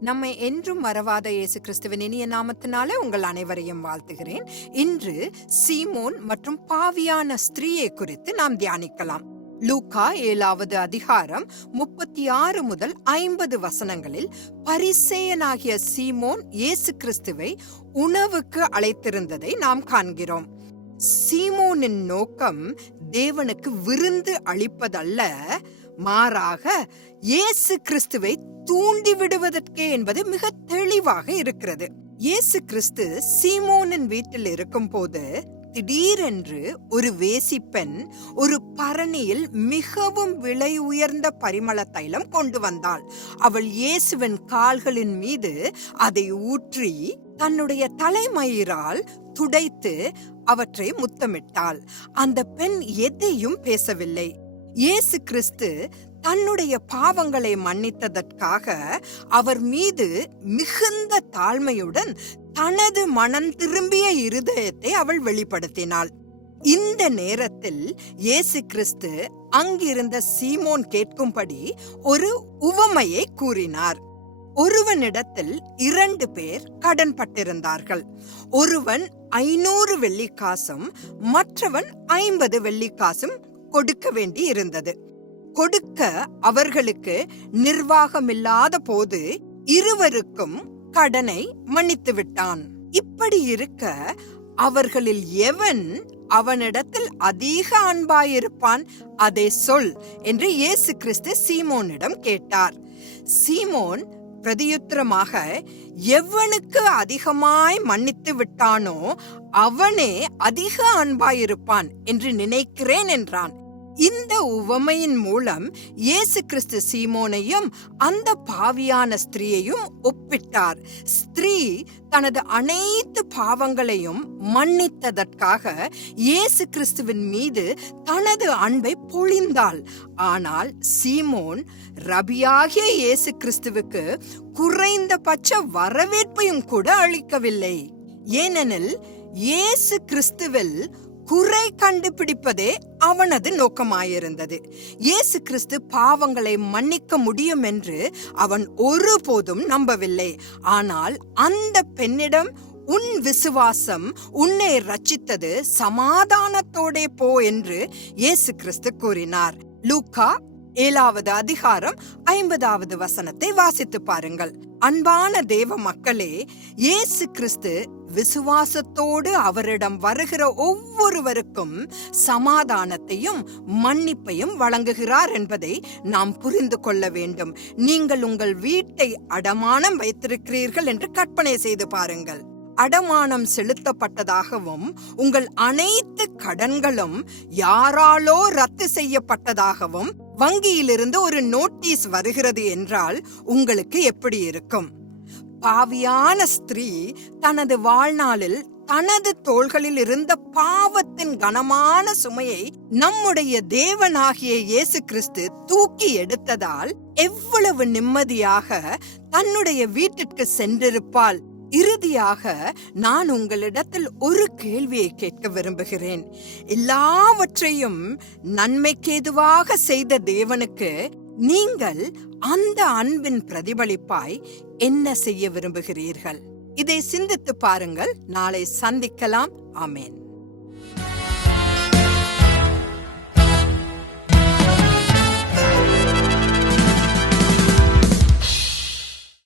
நம்மை என்றும் மறவாத இயேசு கிறிஸ்துவின் இனிய நாமத்தினாலே உங்கள் அனைவரையும் வாழ்த்துகிறேன். இன்று சீமோன் மற்றும் பாவியான ஸ்திரீயை குறித்து நாம் தியானிக்கலாம். லூகா ஏழாவது அதிகாரம் முப்பத்தி ஆறு முதல் ஐம்பது வசனங்களில் பரிசேயனாகிய சீமோன் இயேசு கிறிஸ்துவை உணவுக்கு அழைத்திருந்ததை நாம் காண்கிறோம். சீமோனின் நோக்கம் தேவனுக்கு விருந்து அளிப்பதல்ல மாறாக இயேசு கிறிஸ்துவை தூண்டி விடுவதற்கே என்பது மிக தெளிவாக இருக்கிறது. இயேசு கிறிஸ்து சீமோனின் வீட்டில் இருக்கும் போது திடீரென்று ஒரு வேசிப்பெண் ஒரு பரணியில் மிகவும் விலை உயர்ந்த பரிமள தைலம் கொண்டு வந்தாள். அவள் இயேசுவின் கால்களின் மீது அதை ஊற்றி தன்னுடைய தலைமயிரால் துடைத்து அவற்றை முத்தமிட்டாள். அந்த பெண் எதையும் பேசவில்லை. இயேசு கிறிஸ்து தன்னுடைய பாவங்களை மன்னித்ததற்காக அவர் மீது மிகுந்த தாழ்மையுடன் தனது மனம் திரும்பிய இருதயத்தை அவள் வெளிப்படுத்தினாள். இந்த நேரத்தில் இயேசு கிறிஸ்து அங்கிருந்த சீமோன் கேட்கும்படி ஒரு உவமையை கூறினார். ஒருவனிடத்தில் இரண்டு பேர் கடன் பட்டிருந்தார்கள். ஒருவன் ஐநூறு வெள்ளிக்காசும் மற்றவன் ஐம்பது வெள்ளிக்காசும் கொடுக்க வேண்டி இருந்தது. கொடுக்க அவர்களுக்கு நிர்வாகமில்லாத போது இருவருக்கும் கடனை மன்னித்து விட்டான். இப்படி இருக்க அவர்களில் எவன் அவனிடத்தில் அதிக அன்பாயிருப்பான்? அதை சொல் என்று இயேசு கிறிஸ்து சீமோனிடம் கேட்டார். சீமோன் பிரதியுத்திரமாக எவனுக்கு அதிகமாய் மன்னித்து விட்டானோ அவனே அதிக அன்பாயிருப்பான் என்று நினைக்கிறேன் என்றான். இந்த உவமையின் மூலம் இயேசு கிறிஸ்து சீமோனையும் அந்த பாவியான ஸ்திரீயையும் ஒப்பிட்டார். ஸ்திரீ தனது அனைத்து பாவங்களையும் மன்னித்ததற்காக இயேசு கிறிஸ்துவின் மீது தனது அன்பை பொழிந்தாள். ஆனால் சீமோன் ரபியாகிய இயேசு கிறிஸ்துவுக்கு குறைந்தபட்ச வரவேற்பையும் கூட அளிக்கவில்லை. ஏனெனில் இயேசு கிறிஸ்துவில் குறை கண்டுபிடிப்பதே அவனது நோக்கமாயிருந்தது. இயேசு கிறிஸ்து பாவங்களை மன்னிக்க முடியும் என்று அவன் ஒருபோதும் நம்பவில்லை. ஆனால் அந்த பெண்ணிடம் உன் விசுவாசம் உன்னை ரச்சித்தது சமாதானத்தோடே போ என்று இயேசு கிறிஸ்து கூறினார். லூக்கா ஏழாவது அதிகாரம் ஐம்பதாவது வசனத்தை வாசித்து பாருங்கள். அன்பான தேவ மக்களே இயேசு கிறிஸ்து விசுவாசத்தோடு அவரிடம் வருகிற ஒவ்வொருவருக்கும் சமாதானத்தையும் மன்னிப்பையும் வழங்குகிறார் என்பதை நாம் புரிந்து கொள்ள வேண்டும். நீங்கள் உங்கள் வீட்டை அடமானம் வைத்திருக்கிறீர்கள் என்று கற்பனை செய்து பாருங்கள். அடமானம் செலுத்தப்பட்டதாகவும் உங்கள் அனைத்து கடன்களும் யாராலோ ரத்து செய்யப்பட்டதாகவும் வங்கியிலிருந்து ஒரு நோட்டீஸ் வருகிறது என்றால் உங்களுக்கு எப்படி இருக்கும்? பாவியான ஸ்திரீ தனது வாழ்நாளில் தனது தோள்களில் இருந்த பாவத்தின் கனமான சுமையை நம்முடைய தேவனாகிய இயேசு கிறிஸ்து தூக்கி எடுத்ததால் எவ்வளவு நிம்மதியாக தன்னுடைய வீட்டிற்கு சென்றிருப்பாள். இறுதியாக நான் உங்களிடத்தில் ஒரு கேள்வியை கேட்க விரும்புகிறேன். எல்லாவற்றையும் நன்மைக்கேதுவாக செய்த தேவனுக்கு நீங்கள் அந்த அன்பின் பிரதிபலிப்பாய் என்ன செய்ய விரும்புகிறீர்கள்? இதை சிந்தித்து பாருங்கள். நாளை சந்திக்கலாம். ஆமேன்.